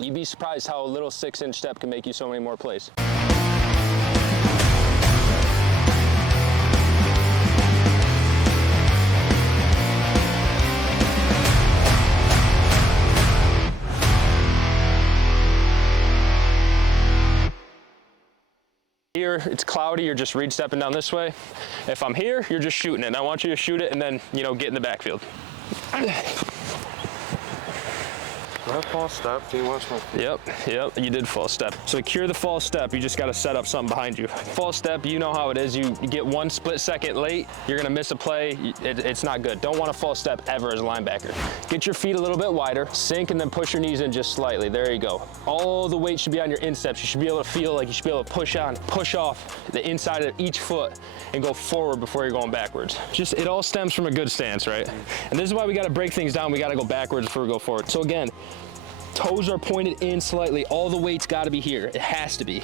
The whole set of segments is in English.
You'd be surprised how a little 6-inch step can make you so many more plays. Here, it's cloudy, you're just read stepping down this way. If I'm here, you're just shooting it. And I want you to shoot it and then, you know, get in the backfield. Did I false step? Do you watch my feet? Yep, you did false step. So to cure the false step, you just got to set up something behind you. False step, you know how it is. You get 1 split second late, you're going to miss a play. It's not good. Don't want a false step ever as a linebacker. Get your feet a little bit wider, sink, and then push your knees in just slightly. There you go. All the weight should be on your insteps. You should be able to feel like you should be able to push on, push off the inside of each foot and go forward before you're going backwards. Just, it all stems from a good stance, right? And this is why we got to break things down. We got to go backwards before we go forward. So again, toes are pointed in slightly. All the weight's got to be here. It has to be.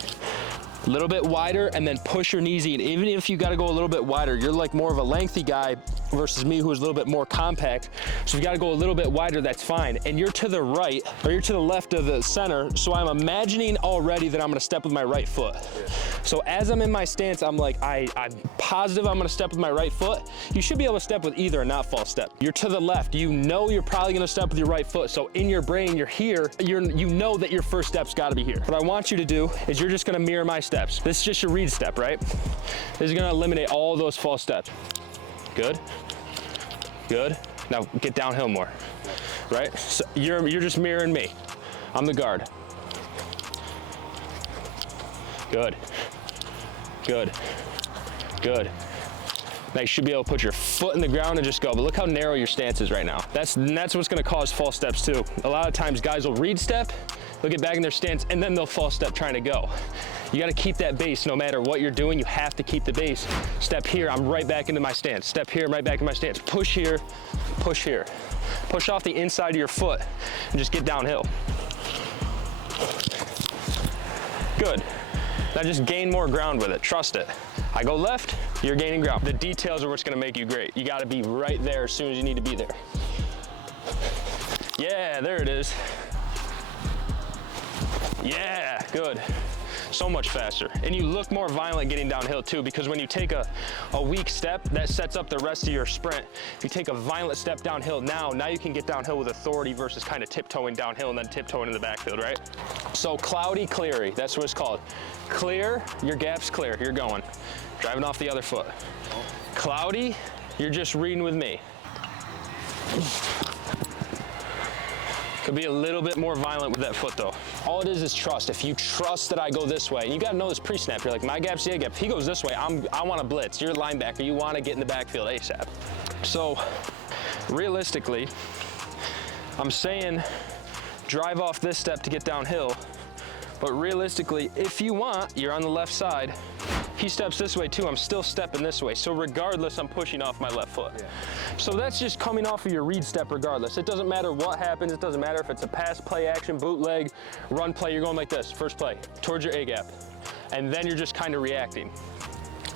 A little bit wider and then push your knees in. Even if you got to go a little bit wider, you're like more of a lengthy guy versus me who's a little bit more compact. So you got to go a little bit wider, that's fine. And you're to the right or you're to the left of the center. So I'm imagining already that I'm going to step with my right foot. Yeah. So as I'm in my stance, I'm like, I'm positive I'm going to step with my right foot. You should be able to step with either and not false step. You're to the left. You know you're probably going to step with your right foot. So in your brain, you're here. You know that your first step's got to be here. What I want you to do is you're just going to mirror my steps. This is just your read step, right? This is going to eliminate all those false steps. Good. Good. Now get downhill more, right? So you're just mirroring me. I'm the guard. Good. Good. Good. Now you should be able to put your foot in the ground and just go, but look how narrow your stance is right now. That's what's gonna cause false steps too. A lot of times guys will read step, they'll get back in their stance, and then they'll false step trying to go. You gotta keep that base no matter what you're doing. You have to keep the base. Step here, I'm right back into my stance. Step here, I'm right back in my stance. Push here, push here. Push off the inside of your foot and just get downhill. Good. Now just gain more ground with it, trust it. I go left, you're gaining ground. The details are what's gonna make you great. You gotta be right there as soon as you need to be there. Yeah, there it is. Yeah, good. So much faster. And you look more violent getting downhill too, because when you take a weak step, that sets up the rest of your sprint. If you take a violent step downhill now you can get downhill with authority versus kind of tiptoeing downhill and then tiptoeing in the backfield, right? So cloudy, cleary, that's what it's called. Clear, your gap's clear, you're going. Driving off the other foot. Cloudy, you're just reading with me. Could be a little bit more violent with that foot though. All it is trust. If you trust that I go this way, and you gotta know this pre-snap, you're like, my gap's the gap. If he goes this way, I want to blitz. You're a linebacker, you want to get in the backfield ASAP. So realistically, I'm saying drive off this step to get downhill, but realistically, if you want, you're on the left side, he steps this way too, I'm still stepping this way. So regardless, I'm pushing off my left foot. Yeah. So that's just coming off of your read step regardless. It doesn't matter what happens. It doesn't matter if it's a pass, play action, bootleg, run play, you're going like this, first play, towards your A gap. And then you're just kind of reacting.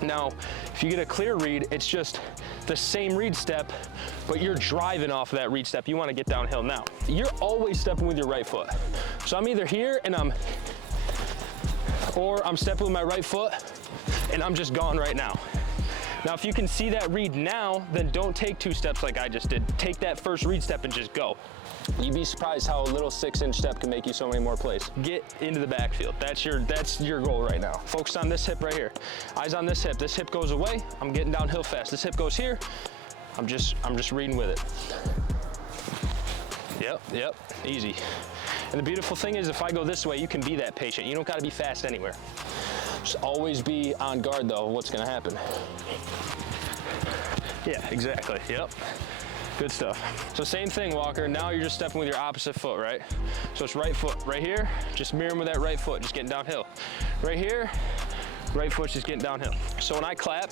Now, if you get a clear read, it's just the same read step, but you're driving off of that read step. You want to get downhill now. You're always stepping with your right foot. So I'm either here and I'm stepping with my right foot and I'm just gone right now. Now, if you can see that read now, then don't take 2 steps like I just did. Take that first read step and just go. You'd be surprised how a little 6-inch step can make you so many more plays. Get into the backfield. That's your goal right now. Focus on this hip right here. Eyes on this hip. This hip goes away. I'm getting downhill fast. This hip goes here. I'm just reading with it. Yep, easy. And the beautiful thing is if I go this way, you can be that patient. You don't gotta be fast anywhere. Just always be on guard though, what's gonna happen. Yeah, exactly, yep. Good stuff. So same thing, Walker. Now you're just stepping with your opposite foot, right? So it's right foot, right here, just mirroring with that right foot, just getting downhill. Right here, right foot's just getting downhill. So when I clap,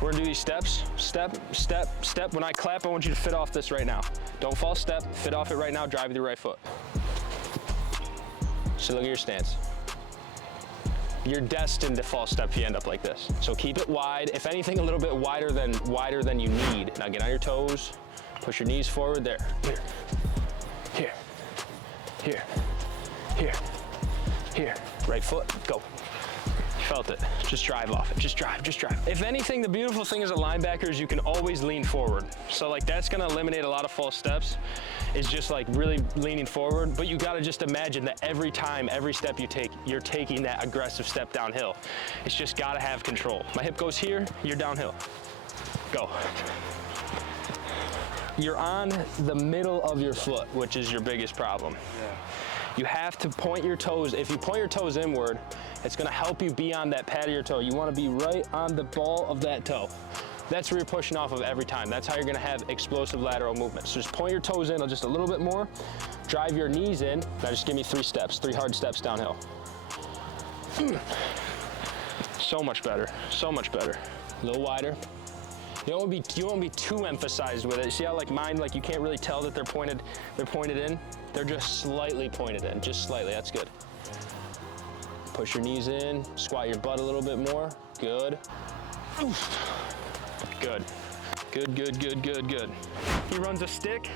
we're gonna do these steps, step, step, step. When I clap, I want you to fit off this right now. Don't false step, fit off it right now, drive with your right foot. So look at your stance. You're destined to false step if you end up like this. So keep it wide, if anything, a little bit wider than you need. Now get on your toes, push your knees forward there. Here, here, here. Here, here, right foot, go. Felt it, just drive off it, just drive. If anything, the beautiful thing as a linebacker is you can always lean forward. So like that's gonna eliminate a lot of false steps, is just like really leaning forward, but you gotta just imagine that every time, every step you take, you're taking that aggressive step downhill. It's just gotta have control. My hip goes here, you're downhill. Go. You're on the middle of your foot, which is your biggest problem. Yeah. You have to point your toes. If you point your toes inward, it's gonna help you be on that pad of your toe. You wanna be right on the ball of that toe. That's where you're pushing off of every time. That's how you're gonna have explosive lateral movement. So just point your toes in just a little bit more, drive your knees in. Now just give me 3 steps, 3 hard steps downhill. So much better, so much better. A little wider. You don't want to be too emphasized with it. See how like mine, like you can't really tell that they're pointed in? They're just slightly pointed in, just slightly, that's good. Push your knees in, squat your butt a little bit more, good. Good, good. He runs a stick,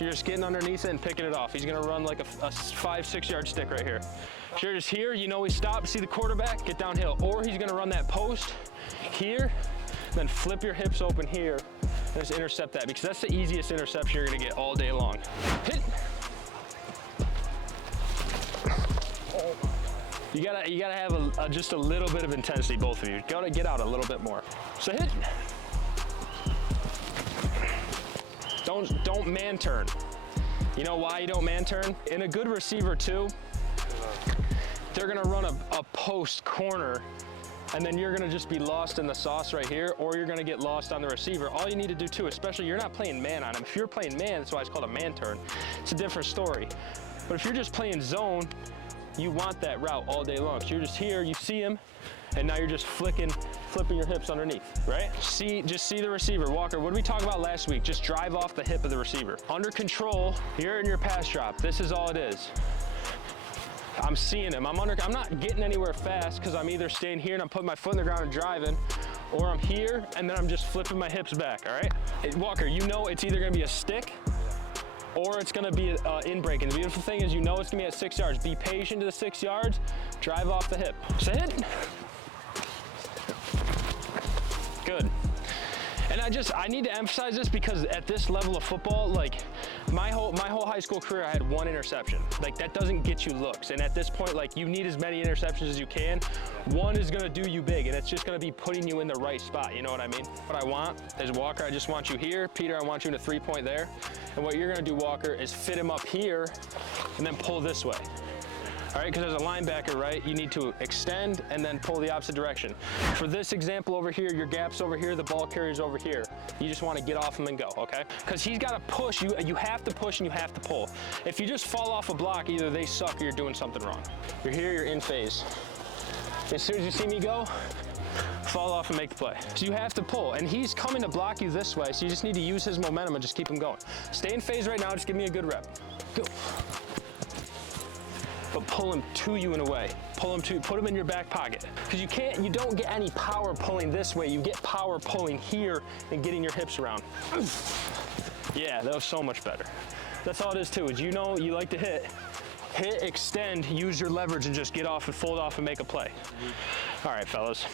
you're just getting underneath it and picking it off. He's gonna run like a 5-6 yard stick right here. If you're just here, you know he stopped, see the quarterback, get downhill. Or he's gonna run that post here, then flip your hips open here and just intercept that, because that's the easiest interception you're gonna get all day long. Hit. You gotta have just a little bit of intensity, both of you. Gotta get out a little bit more. So hit. Don't man turn. You know why you don't man turn? In a good receiver too, they're gonna run a post corner, and then you're gonna just be lost in the sauce right here, or you're gonna get lost on the receiver. All you need to do too, especially you're not playing man on him. If you're playing man, that's why it's called a man turn. It's a different story. But if you're just playing zone, you want that route all day long. So you're just here, you see him, and now you're just flipping your hips underneath, right? Just see the receiver. Walker, what did we talk about last week? Just drive off the hip of the receiver. Under control, you're in your pass drop. This is all it is. I'm seeing him. I'm not getting anywhere fast because I'm either staying here and I'm putting my foot in the ground and driving, or I'm here and then I'm just flipping my hips back, all right? Walker, you know it's either gonna be a stick or it's gonna be in break. And the beautiful thing is you know it's gonna be at 6 yards. Be patient to the 6 yards, drive off the hip. So hit. Good. And I need to emphasize this because at this level of football, like my whole high school career, I had 1 interception. Like that doesn't get you looks. And at this point, like you need as many interceptions as you can. 1 is gonna do you big, and it's just gonna be putting you in the right spot. You know what I mean? What I want is Walker, I just want you here. Peter, I want you in a 3-point there. And what you're gonna do, Walker, is fit him up here and then pull this way. All right, because as a linebacker, right, you need to extend and then pull the opposite direction. For this example over here, your gap's over here, the ball carrier's over here. You just want to get off him and go, okay? Because he's got to push, you have to push and you have to pull. If you just fall off a block, either they suck or you're doing something wrong. You're here, you're in phase. As soon as you see me go, fall off and make the play. So you have to pull, and he's coming to block you this way, so you just need to use his momentum and just keep him going. Stay in phase right now, just give me a good rep. Go. But pull him to you in a way. Put him in your back pocket. Because you don't get any power pulling this way. You get power pulling here and getting your hips around. Yeah, that was so much better. That's all it is too, is you know you like to hit, extend, use your leverage, and just get off and fold off and make a play. All right, fellas.